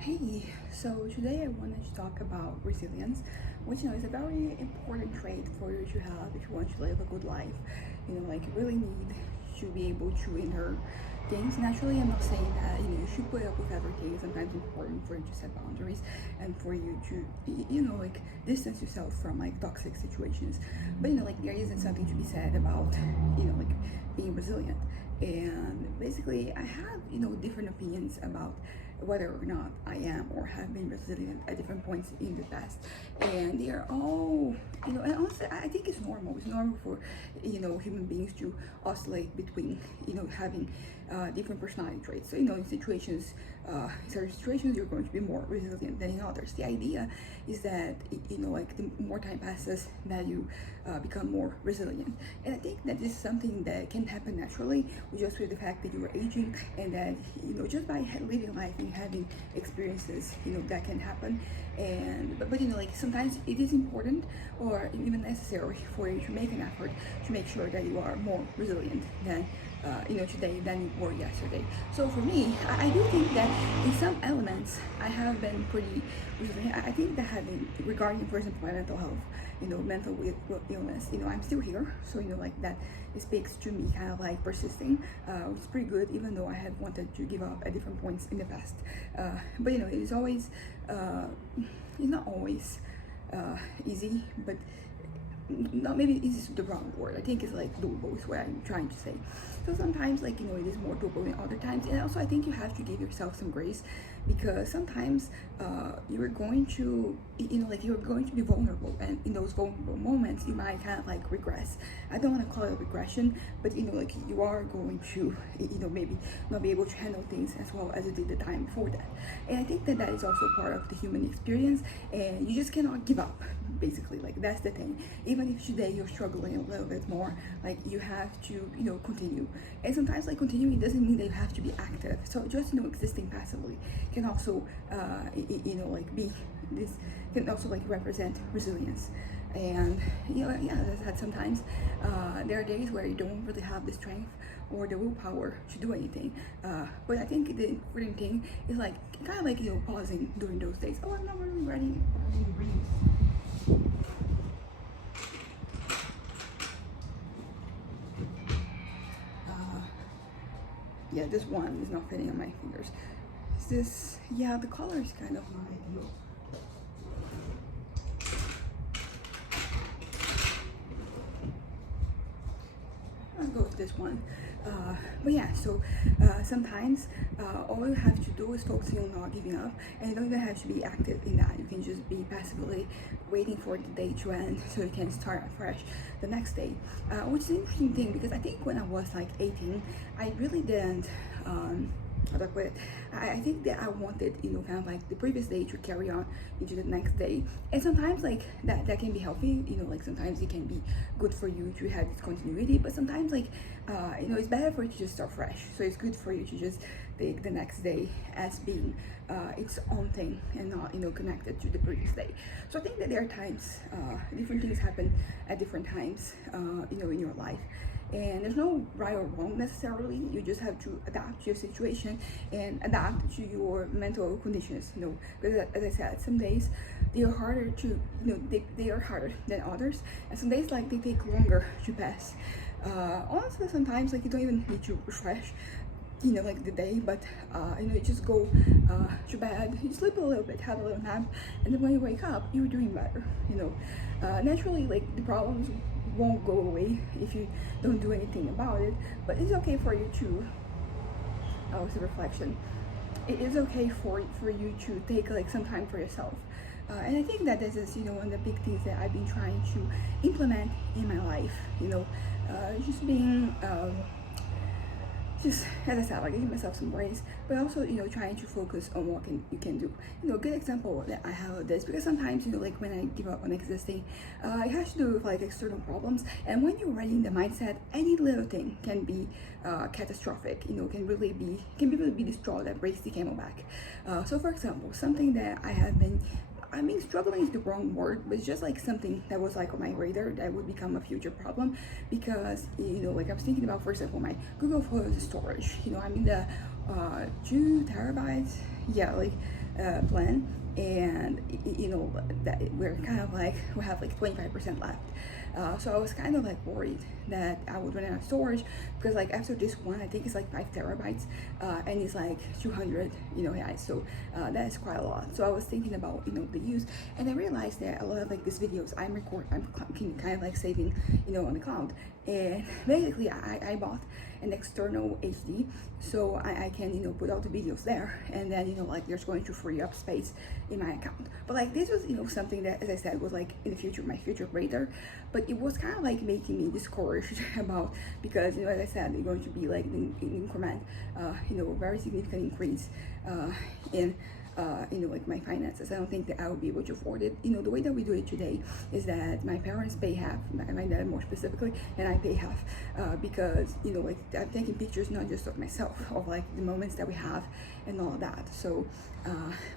Hey, so today I wanted to talk about resilience, which is a very important trait for you to have if you want to live a good life. You really need to be able to endure things. Naturally, I'm not saying that you should put up with everything. Sometimes it's important for you to set boundaries and for you to distance yourself from toxic situations. But there isn't something to be said about being resilient. And basically, I have different opinions about whether or not I am or have been resilient at different points in the past. And they are all, and honestly, I think it's normal. It's normal for, human beings to oscillate between, having different personality traits. So, in certain situations, you're going to be more resilient than in others. The idea is that, the more time passes, that you become more resilient. And I think that this is something that can happen naturally, just with the fact that you are aging and that, just by living life and having experiences, that can happen. But sometimes it is important or even necessary for you to make an effort to make sure that you are more resilient than today than you were yesterday. So for me, I do think that in some elements I have been pretty resilient. I think that having regarding, for example, my mental health, mental illness, I'm still here. So that it speaks to me kind of like persisting, which is pretty good, even though I had wanted to give up at different points in the past. But it's always, it's not always easy, but not maybe easy is the wrong word. I think it's like doable is what I'm trying to say. So sometimes it is more doable than other times, and also I think you have to give yourself some grace because sometimes you're going to you're going to be vulnerable, and in those vulnerable moments you might kind of like regress. I don't want to call it regression, but you are going to maybe not be able to handle things as well as you did the time before that. And I think that that is also part of the human experience, and you just cannot give up. Basically, that's the thing. Even if today you're struggling a little bit more, you have to continue. And sometimes continuing doesn't mean that you have to be active. So just existing passively can also be this, can also represent resilience. And yeah, as I said, sometimes there are days where you don't really have the strength or the willpower to do anything. But I think the important thing is kind of pausing during those days. Oh, I'm not really ready. Uh, yeah, this one is not fitting on my fingers. Is this, yeah, the color is kind of not ideal. I'll go with this one. But yeah, so sometimes all you have to do is focusing on not giving up, and you don't even have to be active in that. You can just be passively waiting for the day to end so you can start afresh the next day, which is an interesting thing because I think when I was 18, I really didn't. How do I put it? I think that I wanted, kind of the previous day to carry on into the next day. And sometimes that can be healthy, sometimes it can be good for you to have this continuity, but sometimes it's better for you to just start fresh. So it's good for you to just take the next day as being its own thing and not, connected to the previous day. So I think that there are times, different things happen at different times, in your life. And there's no right or wrong necessarily. You just have to adapt to your situation and adapt to your mental conditions, because as I said, some days they are harder to, they are harder than others, and some days they take longer to pass. Honestly, sometimes you don't even need to refresh the day, but you just go to bed, you sleep a little bit, have a little nap, and then when you wake up you're doing better. Naturally the problems won't go away if you don't do anything about it, but it's okay for you to, oh, it's a reflection, it is okay for you to take some time for yourself. And I think that this is one of the big things that I've been trying to implement in my life, just being just as I said, giving myself some grace, but also trying to focus on what you can do. A good example that I have of this, because sometimes when I give up on existing, it has to do with external problems, and when you're already in the mindset, any little thing can be catastrophic. Can really be the straw that breaks the camel back. So for example, something that I mean, struggling is the wrong word, but it's just something that was on my radar that would become a future problem, because I was thinking about, for example, my Google Photos storage. I'm in the 2 terabytes, yeah, plan, and you know that we're kind of like we have like 25% left. So I was kind of like worried that I would run out of storage, because like after this one, I think it's like 5 terabytes, and it's like 200, reais. So that is quite a lot. So I was thinking about the use, and I realized that a lot of like these videos I'm kind of like saving on the cloud. And basically I bought an external HD, so I can put all the videos there, and then like there's going to free up space in my account. But like this was something that, as I said, was like in the future, my future radar, but it was kind of like making me discouraged about, because as I said, it's going to be like an increment, very significant increase in like my finances. I don't think that I would be able to afford it. The way that we do it today is that my parents pay half, my dad more specifically, and I pay half, because like I'm taking pictures not just of myself, of like the moments that we have and all of that. So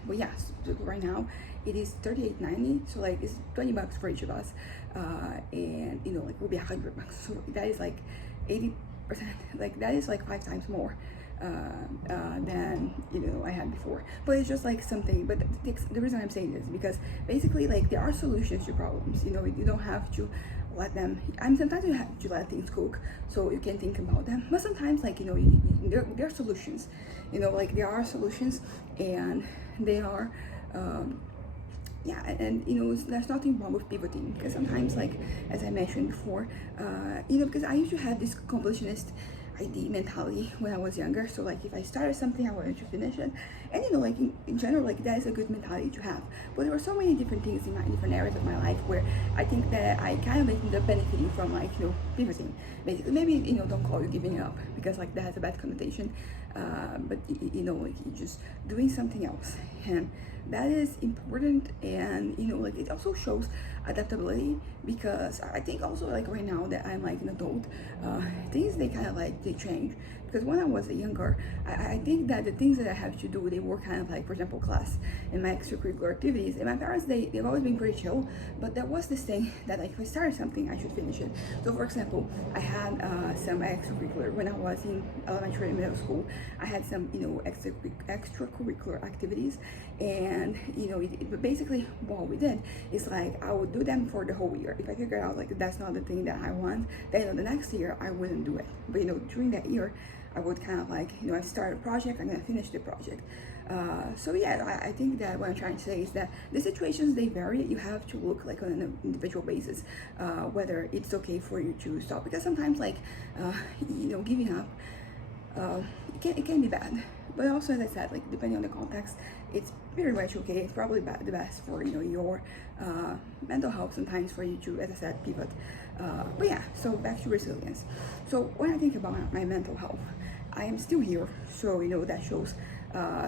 but yeah, so right now it is $38.90, so like it's $20 for each of us, and like it will be $100. So that is like 80%, like that is like 5 times more than I had before. But it's just like something. But the reason I'm saying this is because basically like there are solutions to problems. You don't have to let them, and sometimes you have to let things cook so you can think about them, but sometimes like there are solutions. Like there are solutions, and they are yeah, and there's nothing wrong with pivoting, because sometimes, like as I mentioned before, because I used to have this completionist ID mentality when I was younger. So like if I started something, I wanted to finish it, and like in general, like that is a good mentality to have. But there were so many different things in my different areas of my life where I think that I kind of ended up benefiting from like pivoting. Basically, maybe don't call it giving up, because like that has a bad connotation, but like you're just doing something else, and that is important. And like it also shows adaptability, because I think also like right now that I'm like an adult, things they kind of like they change. Because when I was younger, I think that the things that I have to do, they were kind of like, for example, class and my extracurricular activities. And my parents, they've always been pretty chill, but there was this thing that like if I started something, I should finish it. So for example, I had some extracurricular when I was in elementary and middle school. I had some extracurricular activities, and but basically what we did is like I would do them for the whole year. If I figure out like that's not the thing that I want, then the next year I wouldn't do it. But during that year, I would kind of like, I start a project, I'm gonna finish the project. So yeah, I think that what I'm trying to say is that the situations, they vary. You have to look like on an individual basis, whether it's okay for you to stop. Because sometimes like, giving up, it can be bad. But also, as I said, like depending on the context, it's very much okay. It's probably the best for your mental health sometimes, for you to, as I said, pivot. But yeah, so back to resilience. So when I think about my mental health, I am still here. So that shows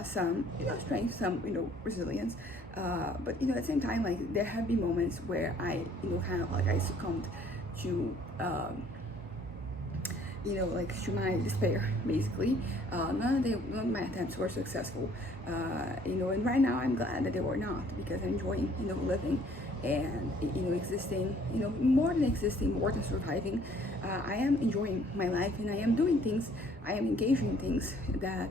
some strength, some resilience. But at the same time, like there have been moments where I kind of like I succumbed to like to my despair, basically. None of my attempts were successful, and right now I'm glad that they were not, because I'm enjoying living and existing, more than existing, more than surviving. I am enjoying my life, and I am doing things, I am engaging in things that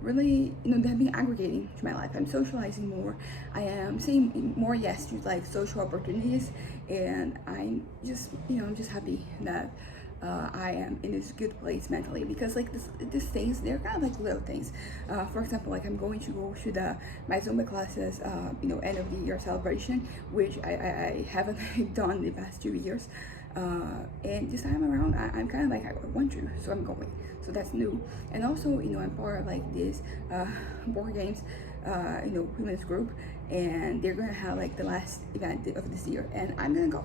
really they have been aggregating to my life. I'm socializing more, I am saying more yes to like social opportunities, and I'm just I'm just happy that I am in this good place mentally, because like these things, they're kind of like little things. For example, like I'm going to go to my Zumba classes, end of the year celebration, which I haven't done the past 2 years. And this time around, I'm kind of like I want to, so I'm going. So that's new. And also, I'm part of like this board games, women's group, and they're gonna have like the last event of this year, and I'm gonna go.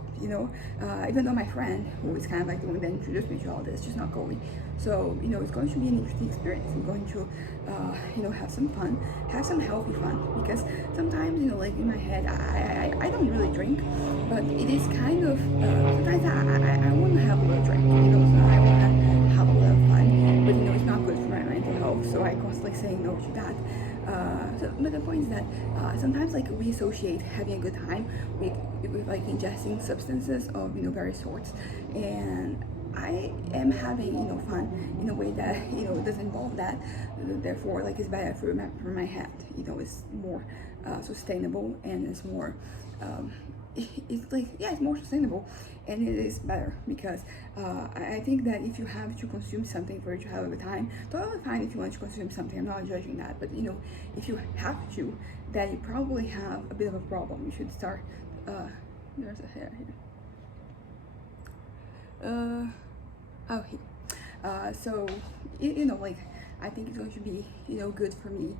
Even though my friend, who is kind of like the one that introduced me to all this, she's not going. So it's going to be an interesting experience. I'm going to have some fun, have some healthy fun, because sometimes like in my head, I don't really drink, but it is kind of sometimes I want to have a little drink, so I want to have a little fun, but it's not good for my mental health, so I constantly say no to that. But the point is that sometimes like we associate having a good time with like ingesting substances of various sorts, and I am having, fun in a way that, doesn't involve that. Therefore, like, it's better for my head. It's more sustainable, and it's more it's like, yeah, it's more sustainable, and it is better because I think that if you have to consume something for you to have a good time, totally fine if you want to consume something. I'm not judging that, but if you have to, then you probably have a bit of a problem. You should start. There's a hair here. Oh, here. So like, I think it's going to be good for me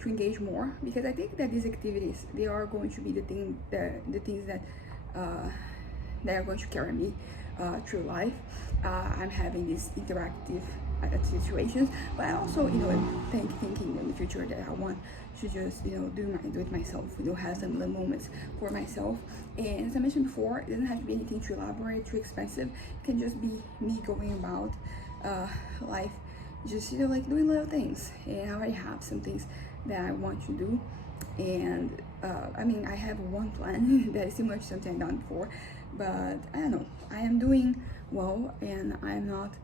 to engage more, because I think that these activities, they are going to be the things that that are going to carry me through life. I'm having these interactive situations, but I also am thinking in the future that I want to just do it myself. Have some little moments for myself. And as I mentioned before, it doesn't have to be anything too elaborate, too expensive. It can just be me going about life, just like doing little things. And I already have some things that I want to do, and I mean, I have one plan that is similar to something I've done before, but I don't know, I am doing well, and I'm not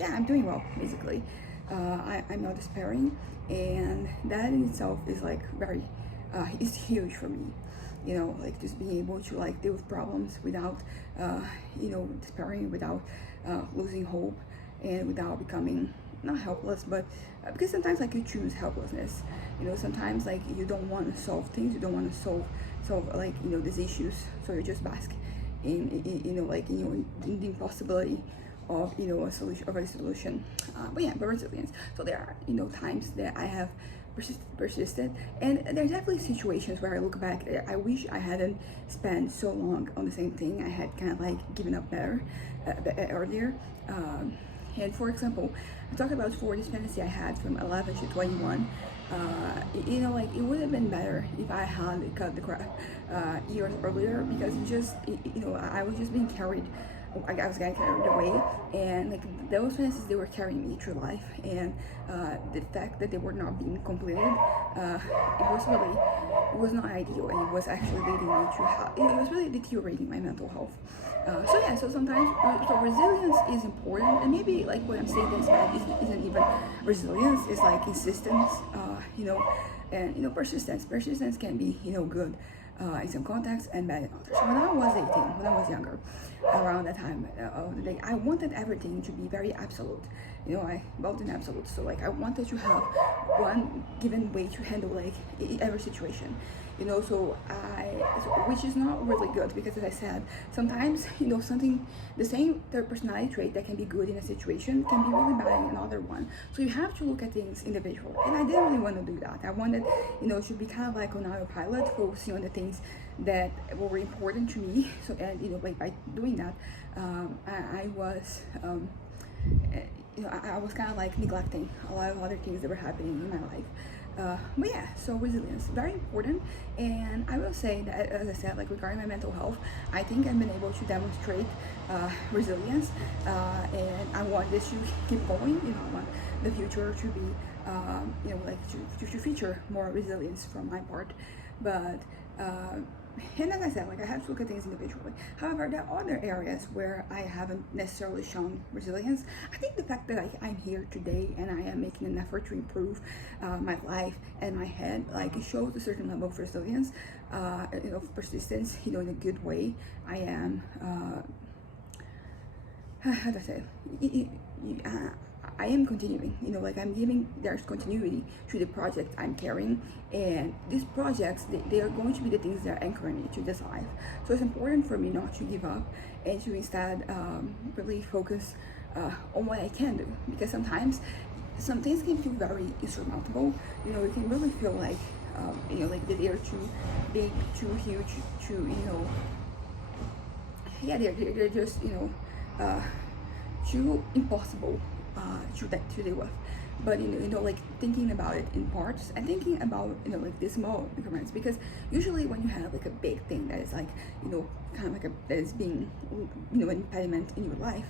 yeah, I'm doing well, basically. I'm not despairing, and that in itself is like very is huge for me. Like, just being able to like deal with problems without despairing, without losing hope, and without becoming not helpless, but because sometimes like you choose helplessness. Sometimes like you don't want to solve things, you don't want to solve like these issues, so you just bask in like in the impossibility of a solution. But yeah, but resilience. So there are times that I have persisted, and there's definitely situations where I look back, I wish I hadn't spent so long on the same thing. I had kind of like given up better earlier. And for example, I talked about for this fantasy I had from 11 to 21. Like, it would have been better if I had cut the crap years earlier, because I was just being carried. I was getting carried away, and like those fantasies, they were carrying me through life, and the fact that they were not being completed, it was not ideal, and it was actually leading me to it was really deteriorating my mental health. So yeah, so sometimes resilience is important, and maybe like what I'm saying that's bad isn't even resilience, it's like insistence, and persistence. Persistence can be good in some contexts and bad in others. When I was 18, when I was younger, around that time of the day, I wanted everything to be very absolute. I believed in absolute, so like I wanted to have one given way to handle like every situation. Which is not really good, because as I said, sometimes something, the same personality trait that can be good in a situation can be really bad in another one. So you have to look at things individually, and I didn't really want to do that. I wanted to be kind of like on autopilot, focusing on the things that were important to me. So, and like by doing that, I was I was kind of like neglecting a lot of other things that were happening in my life. But yeah, so resilience, very important. And I will say that, as I said, like regarding my mental health, I think I've been able to demonstrate resilience, and I want this to keep going. I want the future to be, like to feature more resilience from my part. But and as I said, like I have to look at things individually. However, there are other areas where I haven't necessarily shown resilience. I think the fact that I'm here today and I am making an effort to improve my life and my head, like it shows a certain level of resilience, persistence, in a good way. I am, how do I say, I am continuing, like I'm giving, there's continuity to the project I'm carrying, and these projects, they are going to be the things that are anchoring me to this life. So it's important for me not to give up, and to instead really focus on what I can do, because sometimes some things can feel very insurmountable. It can really feel like, like that they're too big, too huge, too, yeah, they're just, too impossible to deal with. But like thinking about it in parts, and thinking about like the small increments, because usually when you have like a big thing that is like kind of like that is being an impediment in your life,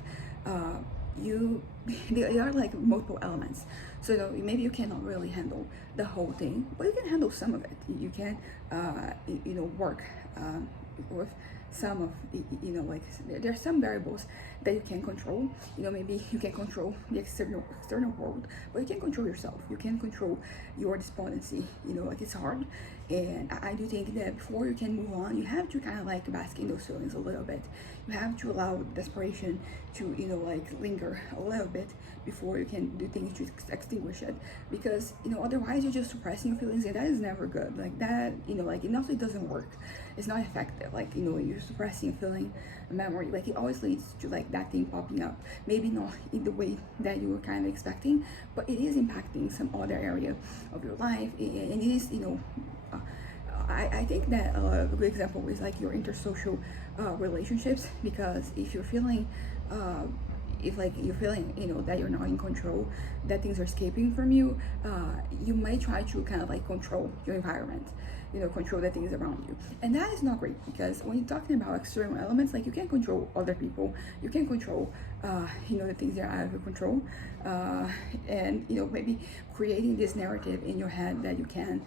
there are like multiple elements. So maybe you cannot really handle the whole thing, but you can handle some of it. You can work with some of the, like there are some variables that you can control. Maybe you can control the external world, but you can control yourself. You can control your despondency. Like it's hard, and I do think that before you can move on, you have to kind of like bask in those feelings a little bit. You have to allow desperation to like linger a little bit before you can do things to extinguish it, because otherwise you're just suppressing your feelings, and that is never good. Like that, like it also doesn't work. It's not effective. Like you're suppressing a feeling, a memory, like it always leads to like that thing popping up, maybe not in the way that you were kind of expecting, but it is impacting some other area of your life, and it is uh, I think that a good example is like your intersocial relationships, because if you're feeling if like you're feeling that you're not in control, that things are escaping from you, you might try to kind of like control your environment, control the things around you, and that is not great, because when you're talking about external elements, like you can't control other people, you can't control the things that are out of your control, and maybe creating this narrative in your head that you can,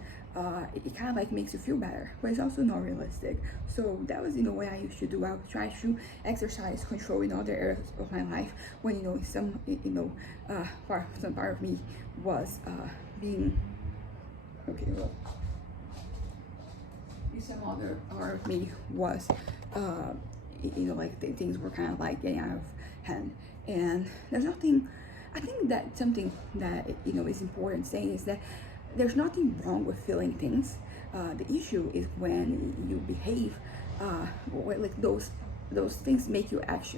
it kind of like makes you feel better, but it's also not realistic. So that was what I used to do. I would try to exercise control in other areas of my life when some some part of me was being okay. Well, some other part of me was like things were kind of like getting out of hand, and there's nothing. I think that something that is important saying is that there's nothing wrong with feeling things. The issue is when you behave, like those things make you act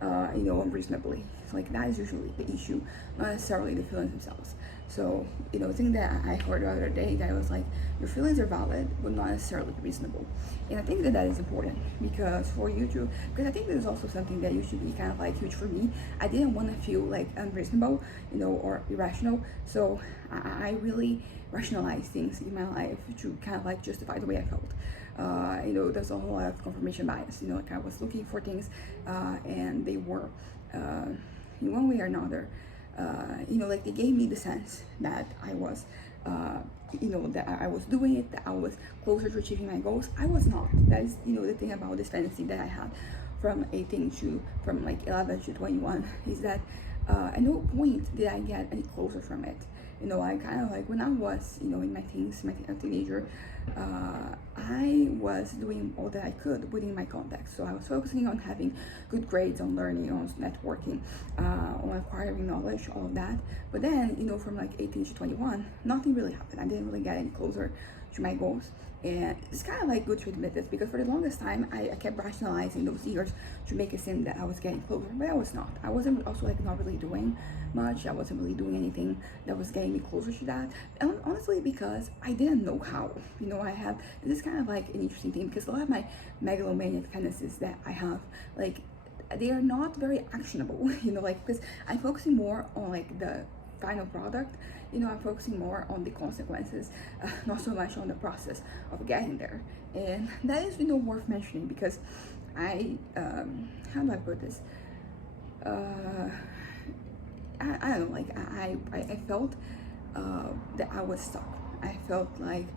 unreasonably. Like that is usually the issue, not necessarily the feelings themselves. So the thing that I heard the other day, that was like, your feelings are valid but not necessarily reasonable, and I think that that is important, because for you to, because I think there's also something that used to be kind of like huge for me. I didn't want to feel like unreasonable, or irrational, so I really rationalized things in my life to kind of like justify the way I felt. There's a whole lot of confirmation bias. Like I was looking for things, and they were, in one way or another, like they gave me the sense that I was, that I was doing it, that I was closer to achieving my goals. I was not. That is, the thing about this fantasy that I had from 18 to, from like 11 to 21, is that at no point did I get any closer from it. I kind of like, when I was, in my teens, a teenager, I was doing all that I could within my context. So I was focusing on having good grades, on learning, on networking, on acquiring knowledge, all of that. But then, from like 18 to 21, nothing really happened. I didn't really get any closer to my goals. And it's kind of like good to admit this, because for the longest time I kept rationalizing those years to make it seem that I was getting closer, but I was not. I wasn't also like not really doing much. I wasn't really doing anything that was getting me closer to that. And honestly, because I didn't know how. I have, this is kind of like an interesting thing, because a lot of my megalomaniac fantasies that I have, like, they are not very actionable, like, because I'm focusing more on like the final product. I'm focusing more on the consequences, not so much on the process of getting there. And that is worth mentioning, because I how do I put this, I don't know, like I felt that I was stuck. I felt like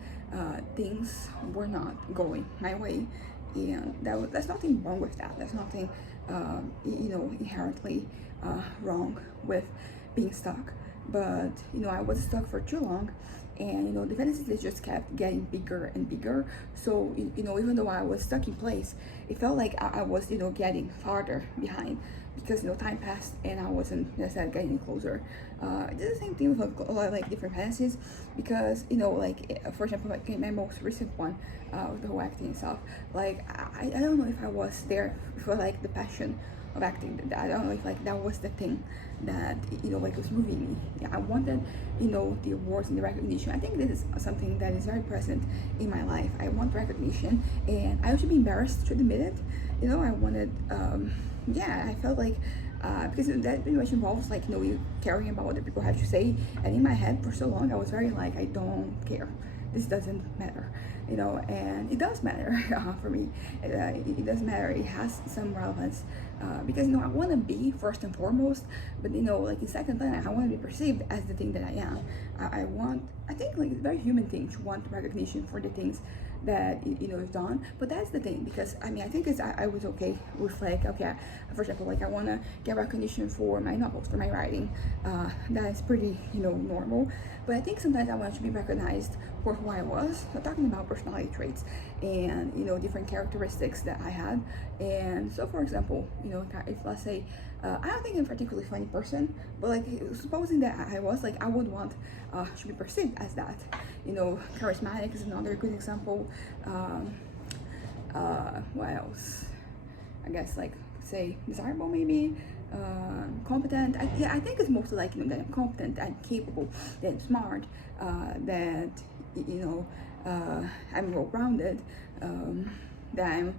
things were not going my way, and that's nothing wrong with that. There's nothing inherently wrong with being stuck. But I was stuck for too long, and the fantasies just kept getting bigger and bigger. So even though I was stuck in place, it felt like I was getting farther behind, because time passed and I wasn't necessarily getting closer. I did the same thing with a lot of like different fantasies, because like for example, like my most recent one, with the whole acting stuff, like I don't know if I was there for like the passion of acting. I don't know if like that was the thing that like was moving me. Yeah, I wanted the awards and the recognition. I think this is something that is very present in my life. I want recognition, and I used to be embarrassed to admit it. I wanted, yeah, I felt like because that pretty much involves like you caring about what the people have to say. And in my head for so long I was very like, I don't care, this doesn't matter, and it does matter. For me, it does matter. It has some relevance, because I want to be first and foremost, but like in second line, I want to be perceived as the thing that I am. I think like it's a very human thing to want recognition for the things that is done. But that's the thing, because I mean, I think I was okay with like, okay, for example, like I want to get recognition for my novels, for my writing. That's pretty normal. But I think sometimes I want to be recognized for who I was. So talking about personality traits and different characteristics that I had. And so for example, if let's say I don't think I'm a particularly funny person, but like supposing that I was, like I would want to be perceived as that. Charismatic is another good example. What else? I guess like say desirable maybe. Competent. I think it's mostly like that I'm competent and capable, that I'm smart, that I'm well-rounded, that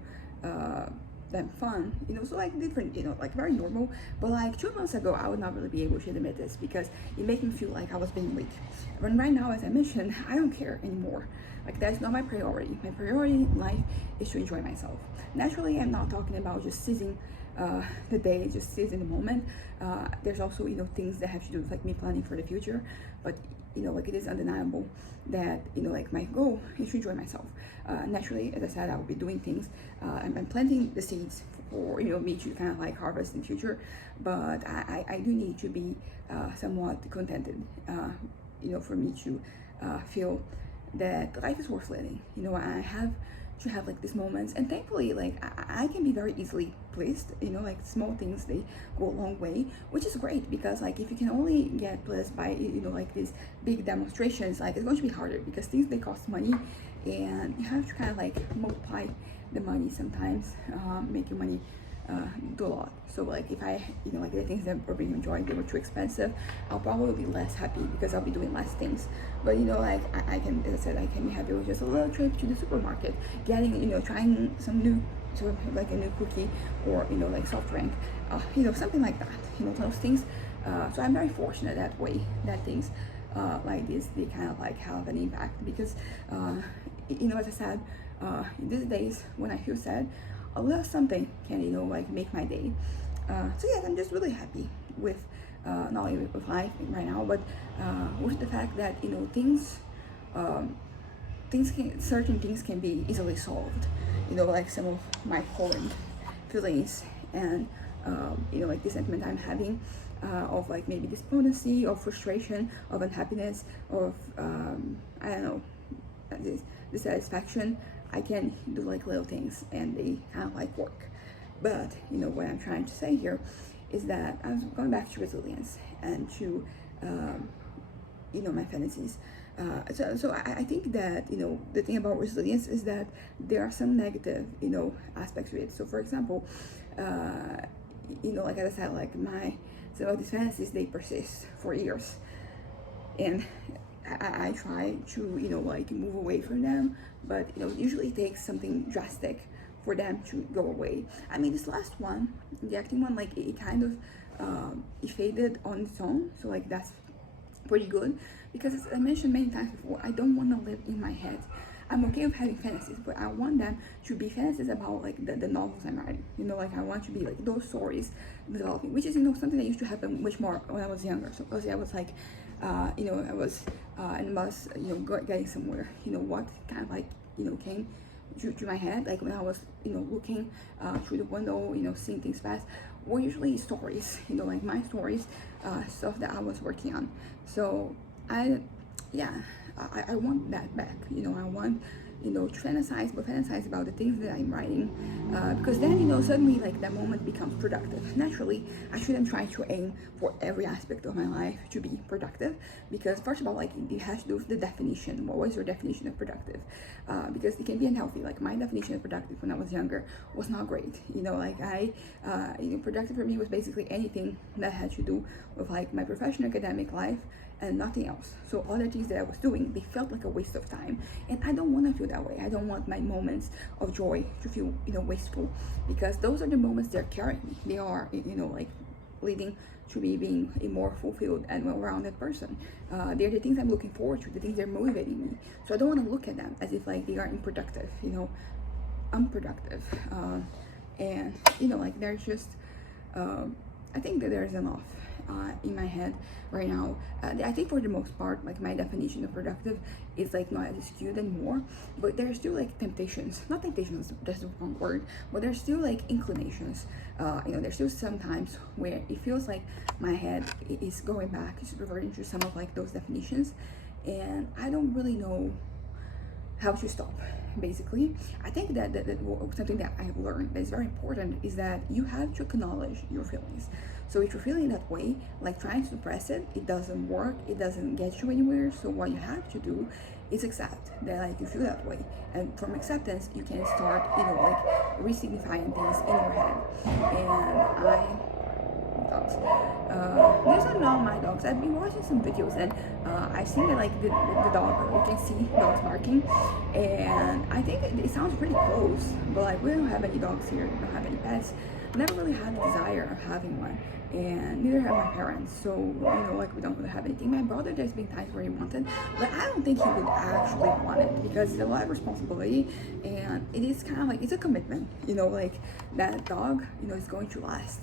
I'm fun, so like different, like very normal. But like 2 months ago, I would not really be able to admit this because it made me feel like I was being weak. But right now, as I mentioned, I don't care anymore. Like that's not my priority. My priority in life is to enjoy myself. Naturally, I'm not talking about just seizing the day, just seizing the moment. There's also things that have to do with like me planning for the future. But like it is undeniable that like my goal is to enjoy myself. Naturally, as I said, I will be doing things. I'm planting the seeds for me to kind of like harvest in the future. But I do need to be somewhat contented. For me to feel that life is worth living. I have to have like these moments, and thankfully like I can be very easily pleased. Like small things, they go a long way, which is great, because like if you can only get pleased by like these big demonstrations, like it's going to be harder, because things, they cost money, and you have to kind of like multiply the money sometimes, make your money do a lot. So like if I like the things that were being enjoyed, they were too expensive, I'll probably be less happy because I'll be doing less things. But like I can, as I said, I can be happy with just a little trip to the supermarket, getting trying some new, so like a new cookie, or like soft drink, something like that, those things. So I'm very fortunate that way, that things like this, they kind of like have an impact, because as I said, these days when I feel sad, a little something can like make my day. So yes, I'm just really happy with not only with life right now, but with the fact that things certain things can be easily solved. Like some of my current feelings, and like the sentiment I'm having, of like maybe despondency, of frustration, of unhappiness, of I don't know, dissatisfaction. I can do like little things, and they kind of like work. But what I'm trying to say here is that I'm going back to resilience and to my fantasies. So I think that the thing about resilience is that there are some negative aspects to it. So for example, like as I said, like some of these fantasies, they persist for years, and I try to like move away from them, but usually it takes something drastic for them to go away. I mean, this last one, the acting one, like it kind of it faded on its own, so like that's pretty good, because as I mentioned many times before, I don't want to live in my head. I'm okay with having fantasies, but I want them to be fantasies about like the novels I'm writing. Like I want to be like those stories developing, which is something that used to happen much more when I was younger. So I was like, I was in the bus, getting somewhere. What kind of like came to my head, like when I was looking through the window, seeing things fast, were usually stories. Like my stories, stuff that I was working on. So I want that back. I want to fantasize, but fantasize about the things that I'm writing, because then suddenly like that moment becomes productive. Naturally, I shouldn't try to aim for every aspect of my life to be productive, because first of all, like it has to do with the definition. What was your definition of productive? Because it can be unhealthy. Like my definition of productive when I was younger was not great. Like productive for me was basically anything that had to do with like my professional academic life and nothing else. So other things that I was doing, they felt like a waste of time, and I don't want to feel that way. I don't want my moments of joy to feel wasteful, because those are the moments that are carrying me. They are like leading to me being a more fulfilled and well-rounded person. They're the things I'm looking forward to, the things that are motivating me. So I don't want to look at them as if like they are unproductive, unproductive, and like there's just I think that there's enough in my head right now. I think for the most part, like my definition of productive is like not as skewed anymore, but there's still like temptations, not temptations, that's the wrong word, but there's still like inclinations. There's still some times where it feels like my head is going back, is reverting to some of like those definitions, and I don't really know how to stop. Basically, I think that something that I've learned that is very important is that you have to acknowledge your feelings. So if you're feeling that way, like trying to suppress it, it doesn't work, it doesn't get you anywhere. So what you have to do is accept that like you feel that way, and from acceptance you can start like re-signifying things in your head. And dogs. These are not my dogs. I've been watching some videos, and I've seen that like the dog, you can see dogs barking, and I think it sounds pretty close, but like we don't have any dogs here, we don't have any pets. Never really had the desire of having one, and neither have my parents. So like we don't really have anything. My brother, there's been times where he wanted, but I don't think he would actually want it because it's a lot of responsibility, and it is kind of like it's a commitment. Like that dog, is going to last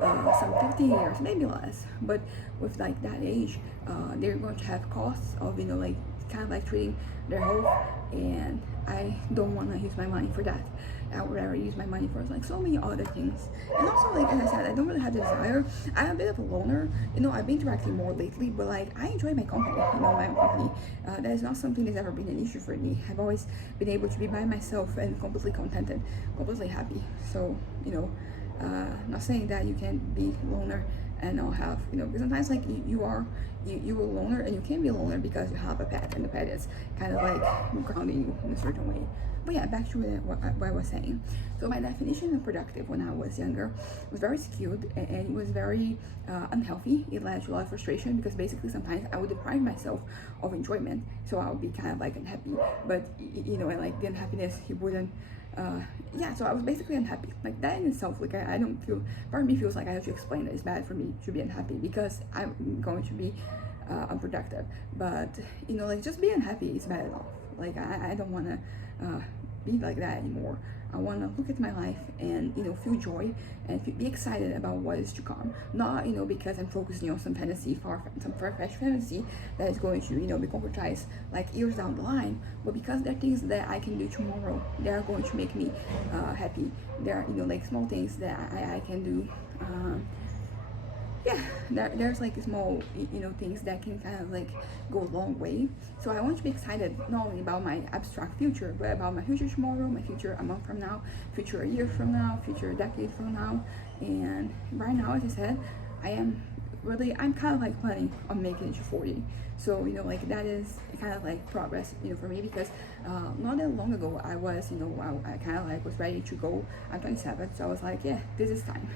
some 15 years, maybe less. But with like that age, they're going to have costs of like kind of like treating their health, and I don't want to use my money for that. I would rather use my money for like so many other things. And also, like as I said, I don't really have the desire. I'm a bit of a loner. I've been interacting more lately, but like I enjoy my company. My own company. That is not something that's ever been an issue for me. I've always been able to be by myself and completely contented, completely happy. So not saying that you can be loner and not have because sometimes like you are a loner, and you can be a loner because you have a pet, and the pet is kind of like grounding you in a certain way. But yeah, back to what I was saying. So my definition of productive when I was younger was very skewed, and it was very unhealthy. It led to a lot of frustration because basically sometimes I would deprive myself of enjoyment, so I would be kind of like unhappy. But and like the unhappiness, he wouldn't so I was basically unhappy. Like that in itself, like I don't feel, part of me feels like I have to explain that it's bad for me to be unhappy because I'm going to be unproductive. But like just being happy is bad enough. Like I don't want to be like that anymore. I want to look at my life and feel joy and be excited about what is to come. Not because I'm focusing on some fantasy, some far-fetched fantasy that is going to be concretized like years down the line, but because there are things that I can do tomorrow that are going to make me happy. There are like small things that I can do. There's like small things that can kind of like go a long way. So I want to be excited not only about my abstract future, but about my future tomorrow, my future a month from now, future a year from now, future a decade from now. And right now, as I said, I'm kind of like planning on making it to 40. So like that is kind of like progress for me, because not that long ago I was I kind of like was ready to go. I'm 27, so I was like, yeah, this is time.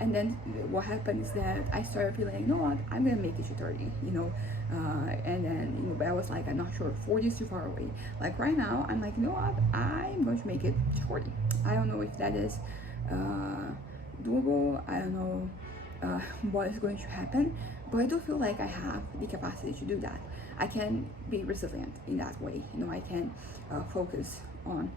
And then what happened is that I started feeling like, you know what, I'm gonna make it to 30, and then but I was like, I'm not sure, 40 is too far away. Like right now I'm like, you know what, I'm going to make it to 40. I don't know if that is doable. I don't know what is going to happen, but I do feel like I have the capacity to do that. I can be resilient in that way. I can focus on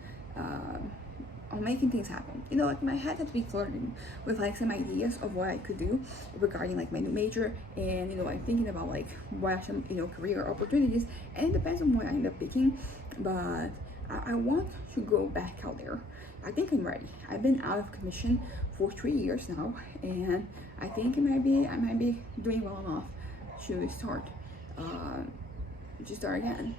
making things happen. Like my head has been flirting with like some ideas of what I could do regarding like my new major, and I'm thinking about like what are some career opportunities, and it depends on what I end up picking. But I want to go back out there. I think I'm ready. I've been out of commission for 3 years now, and I think I might be doing well enough to start again,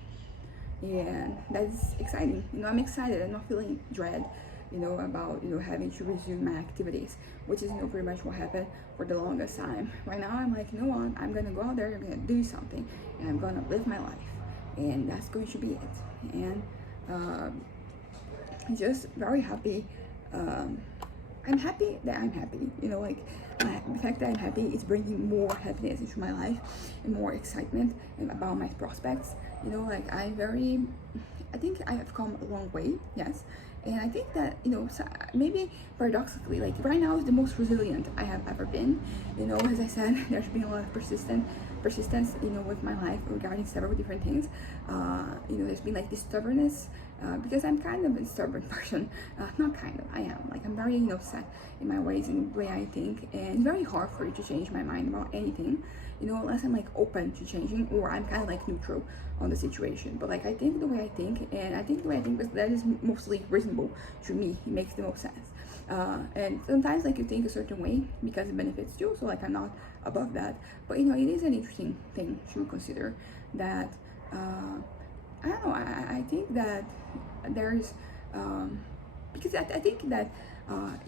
and that's exciting. I'm excited. I'm not feeling dread, about having to resume my activities, which is pretty much what happened for the longest time. Right now, I'm like, what? I'm gonna go out there. I'm gonna do something, and I'm gonna live my life, and that's going to be it. And just very happy. I'm happy that I'm happy. The fact that I'm happy is bringing more happiness into my life and more excitement about my prospects. I think I have come a long way, yes. And I think that, so maybe paradoxically, like right now is the most resilient I have ever been. As I said, there's been a lot of persistent persistence, with my life regarding several different things. There's been like this stubbornness, because I'm kind of a stubborn person. Not kind of, I am. Like, I'm very, set in my ways and the way I think, and it's very hard for you to change my mind about anything, unless I'm like open to changing, or I'm kind of like neutral on the situation. But like, I think the way I think, and I think the way I think, that is mostly reasonable to me. It makes the most sense. And sometimes like you think a certain way because it benefits you, so like I'm not above that. But it is an interesting thing to consider that, I don't know, I think that there's, because I think that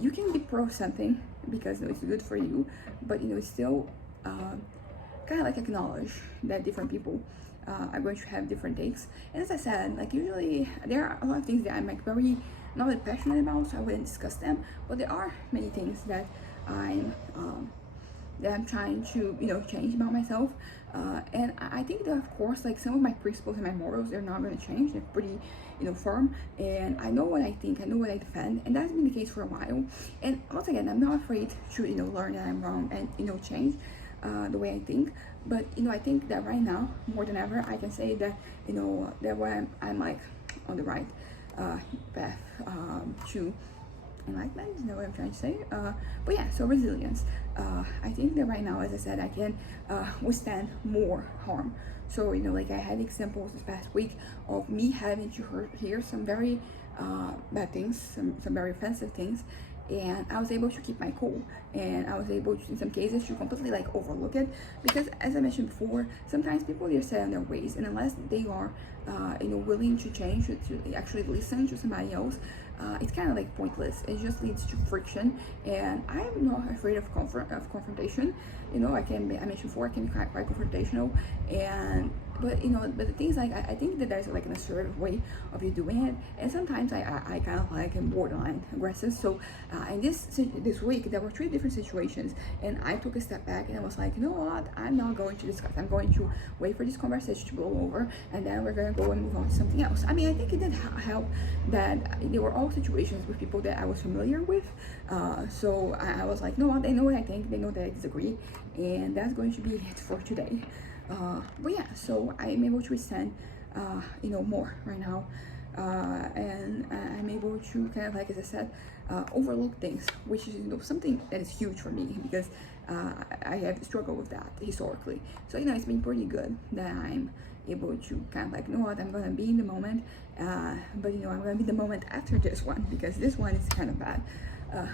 you can be pro something because it's good for you, but it's still kind of like acknowledge that different people are going to have different takes. And as I said, like, usually there are a lot of things that I'm like very not really passionate about, so I wouldn't discuss them. But there are many things that I'm trying to change about myself, and I think that, of course, like, some of my principles and my morals, they're not going to change. They're pretty firm, and I know what I think, I know what I defend, and that's been the case for a while. And once again, I'm not afraid to learn that I'm wrong and change the way I think. But I think that right now, more than ever, I can say that that where I'm like on the right path to enlightenment. Is that what I'm trying to say? But yeah, so resilience. I think that right now, as I said, I can withstand more harm. So like, I had examples this past week of me having to hear some very bad things, some very offensive things, and I was able to keep my cool, and I was able to, in some cases, to completely like overlook it, because as I mentioned before, sometimes people, they're set in their ways, and unless they are willing to change, to actually listen to somebody else, it's kind of like pointless. It just leads to friction, and I'm not afraid of confrontation. I mentioned before, I can be quite confrontational, but the thing is, like, I think that there's like an assertive way of you doing it, and sometimes I kind of like am borderline aggressive. So in this week, there were 3 different situations, and I took a step back and I was like, you know what, I'm not going to discuss. I'm going to wait for this conversation to blow over, and then we're gonna go and move on to something else. I mean, I think it did help that they were all situations with people that I was familiar with. So I was like, no, what, they know what I think, they know that I disagree, and that's going to be it for today. But yeah, so I'm able to withstand more right now, and I'm able to kind of, like, as I said, overlook things, which is something that is huge for me, because I have struggled with that historically. So it's been pretty good that I'm able to kind of like, you know what, I'm gonna be in the moment, but I'm gonna be the moment after this one, because this one is kind of bad.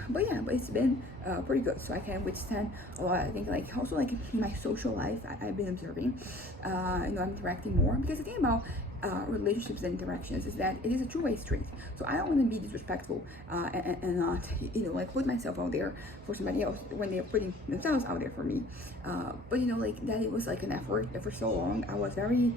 But it's been pretty good, so I can withstand a lot. I think, like, also, like, in my social life, I've been observing, I'm interacting more, because the thing about relationships and interactions is that it is a two-way street. So I don't want to be disrespectful and not like put myself out there for somebody else when they're putting themselves out there for me. But like, that it was like an effort that for so long I was very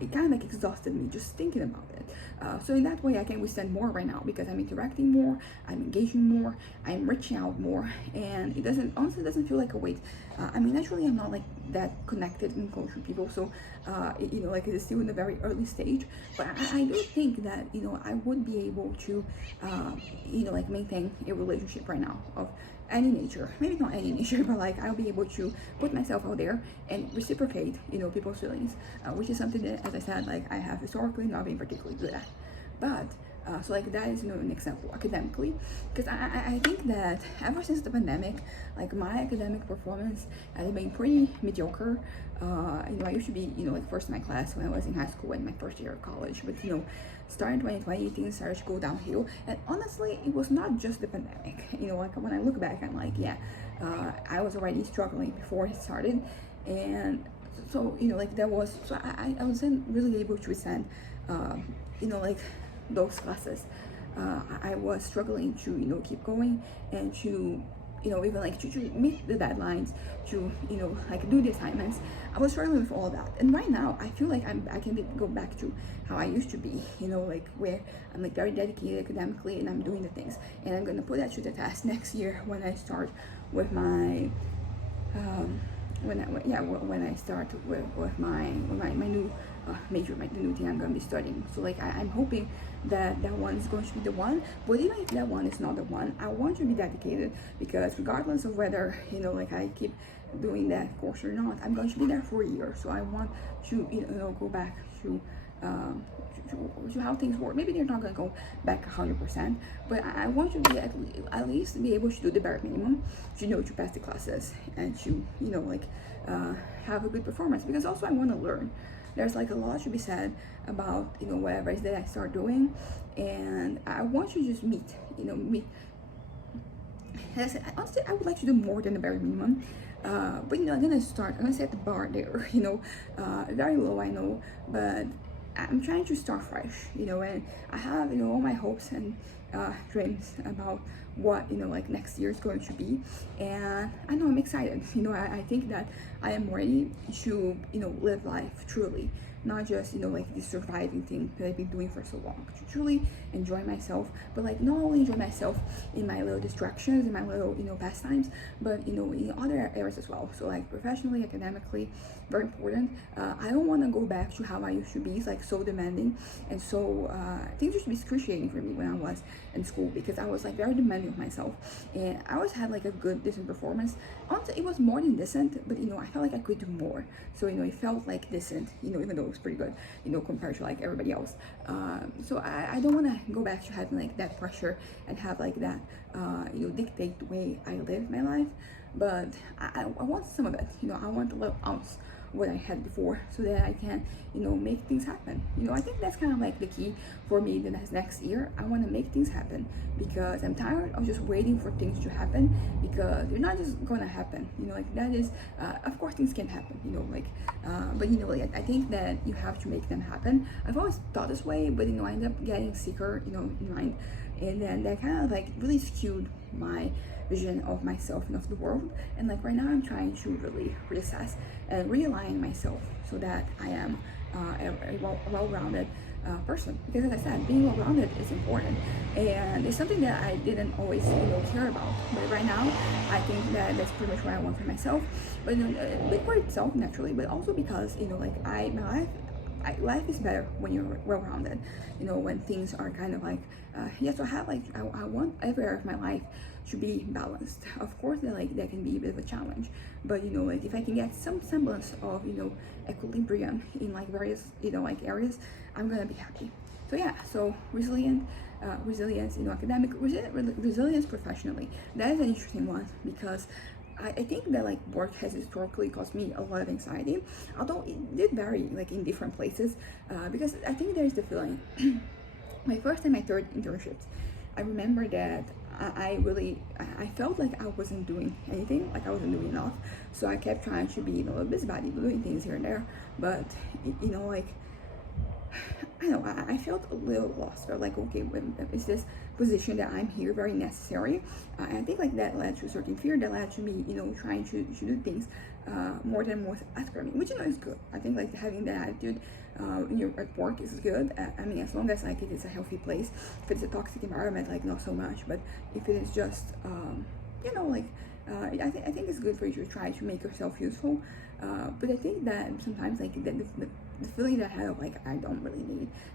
it kind of like exhausted me just thinking about it. So in that way, I can withstand more right now, because I'm interacting more, I'm engaging more, I'm reaching out more, and it honestly doesn't feel like a weight. I mean, naturally, I'm not like that connected and close to people, so like, it is still in a very early stage. But I do think that I would be able to like, maintain a relationship right now of any nature, maybe not any nature, but like, I'll be able to put myself out there and reciprocate people's feelings, which is something that, as I said, like, I have historically not been particularly good at. But so like, that is an example academically, because I think that ever since the pandemic, like, my academic performance has been pretty mediocre. I used to be like first in my class when I was in high school and my first year of college, but starting 2020, things started to go downhill. And honestly, it was not just the pandemic. Like, when I look back, I'm like, yeah, I was already struggling before it started. And so like, there was, so I wasn't really able to withstand like, those classes. I was struggling to keep going, and to even like to meet the deadlines, to like, do the assignments. I was struggling with all that, and right now I feel like I can go back to how I used to be, like, where I'm like very dedicated academically, and I'm doing the things, and I'm gonna put that to the test next year when I start with my when I start with my new major, the new thing I'm going to be studying. So like I'm hoping that that one is going to be the one. But even if that one is not the one, I want to be dedicated, because regardless of whether like I keep doing that course or not, I'm going to be there for a year. So I want to go back to how things work. Maybe they're not going to go back 100%, but I want to be at least be able to do the bare minimum to pass the classes and to have a good performance, because also I want to learn. There's like a lot to be said about whatever it is that I start doing, and I want to just meet. Honestly, I would like to do more than the bare minimum. But I'm gonna set the bar there, very low, I know, but I'm trying to start fresh, and I have, all my hopes and dreams about what, next year is going to be. And I know I'm excited, I think that I am ready to, live life truly, not just, this surviving thing that I've been doing for so long, to truly enjoy myself, but not only enjoy myself in my little distractions, in my little, pastimes, but, in other areas as well. So professionally, academically, very important. I don't want to go back to how I used to be. It's so demanding, and so things used to be excruciating for me when I was in school, because I was very demanding of myself, and I always had a good, decent performance. Honestly, it was more than decent, but I felt like I could do more. So it felt decent, even though it was pretty good, compared to everybody else. So I don't want to go back to having that pressure and have that dictate the way I live my life. But I want some of it. I want a little ounce what I had before, so that I can make things happen. I think that's kind of the key for me the next year. I want to make things happen, because I'm tired of just waiting for things to happen, because they're not just gonna happen. That is of course things can happen, but I think that you have to make them happen. I've always thought this way, but I end up getting sicker in mind, and then that kind of really skewed my vision of myself and of the world. And right now I'm trying to really reassess and realign myself, so that I am a well-rounded person, because as I said, being well-rounded is important, and it's something that I didn't always care about, but right now I think that that's pretty much what I want for myself. But for itself, naturally, but also because life is better when you're well-rounded, when things are kind of so I have I want every area of my life to be balanced. Of course that can be a bit of a challenge, but if I can get some semblance of equilibrium in various areas, I'm gonna be happy. So yeah, so resilience academic, resilience professionally, that is an interesting one, because I think that work has historically caused me a lot of anxiety, although it did vary in different places, because I think there's the feeling my first and my third internships, I remember that I felt like I wasn't doing anything, I wasn't doing enough. So I kept trying to be a busybody, doing things here and there, but I don't know, I felt a little lost, or okay, is this position that I'm here very necessary? I think that led to a certain fear, that led to me trying to do things more than most asked for me, which is good. I think having that attitude at work is good. I mean, as long as it is a healthy place. If it's a toxic environment, not so much. But if it is just I think it's good for you to try to make yourself useful. But I think that sometimes the feeling that I had of they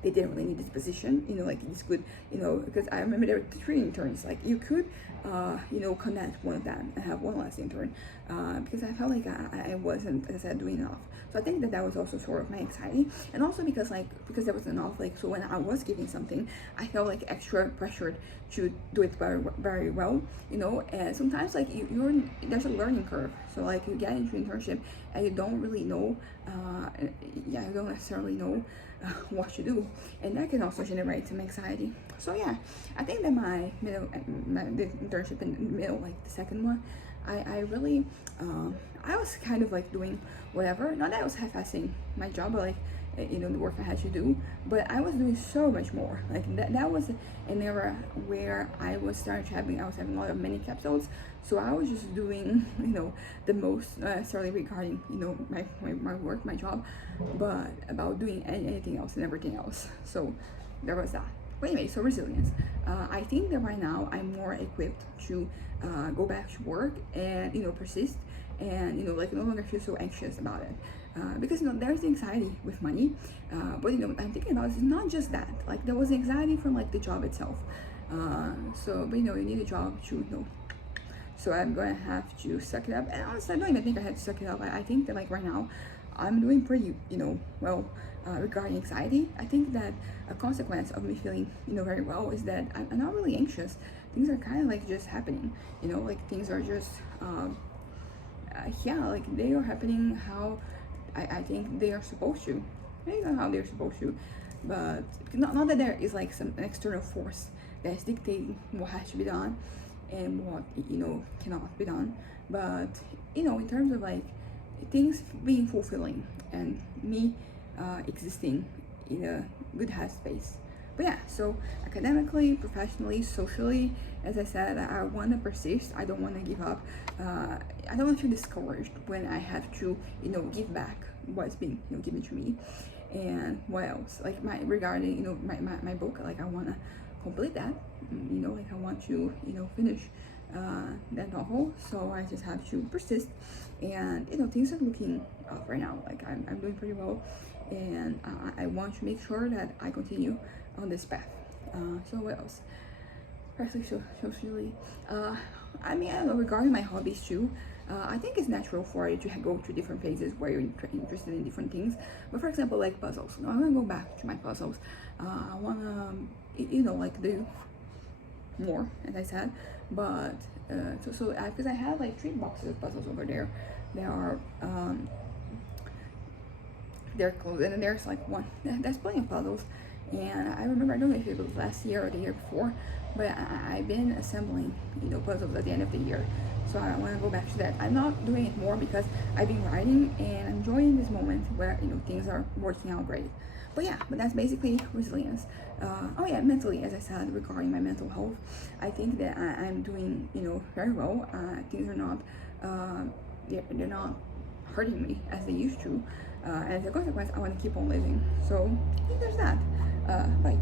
didn't really need this position, this could, because I remember there were 3 interns, you could connect one of them and have one last intern, because I felt I wasn't, as I said, doing enough. So I think that was also sort of my anxiety, and also because there was enough, so when I was giving something, I felt extra pressured to do it very, very well, and sometimes there's a learning curve. So you get into internship and you don't really know, you don't necessarily know what to do, and that can also generate some anxiety. So yeah, I think that the internship in the middle, the second one, I really I was kind of doing whatever. Not that I was half-assing my job, but the work I had to do, but I was doing so much more. That was an era where I was having a lot of mini capsules, so I was just doing the most, necessarily regarding my work, my job, but about doing anything else and everything else. So there was that. But anyway, so resilience. I think that right now I'm more equipped to go back to work and persist, and no longer feel so anxious about it. because there's the anxiety with money, but I'm thinking about it's not just that. Like there was anxiety from like the job itself. So but you need a job to so I'm gonna have to suck it up. And honestly, I don't even think I have to suck it up. I think that like right now, I'm doing pretty, well regarding anxiety. I think that a consequence of me feeling, very well is that I'm not really anxious. Things are kind of like just happening, like things are just, yeah, like they are happening how I think they are supposed to. Maybe not how they're supposed to, but not that there is like some external force that's dictating what has to be done and what cannot be done, but in terms of like things being fulfilling and me existing in a good headspace. But yeah, so academically, professionally, socially, as I said, I want to persist. I don't want to give up. I don't want to feel discouraged when I have to give back what's being given to me. And what else, like regarding my book, like I want to complete that, like I want to finish that novel. So I just have to persist, and things are looking up right now. Like I'm doing pretty well, and I want to make sure that I continue on this path. So what else? Especially socially, I mean, I don't know, regarding my hobbies too. I think it's natural for you to go through different phases where you're interested in different things. But for example, like puzzles. I want to go back to my puzzles. I want to, like do more, as I said. But so because I have like 3 boxes of puzzles over there. There are they're closed, and then there's like one that's plenty of puzzles. And I remember, I don't know if it was last year or the year before, but I've been assembling puzzles at the end of the year. So I want to go back to that. I'm not doing it more because I've been writing and enjoying this moment where things are working out great. But yeah, but that's basically resilience. Oh yeah, mentally, as I said, regarding my mental health, I think that I'm doing very well. Things are not they're not hurting me as they used to. As a consequence, I want to keep on living. So I think there's that. Bye.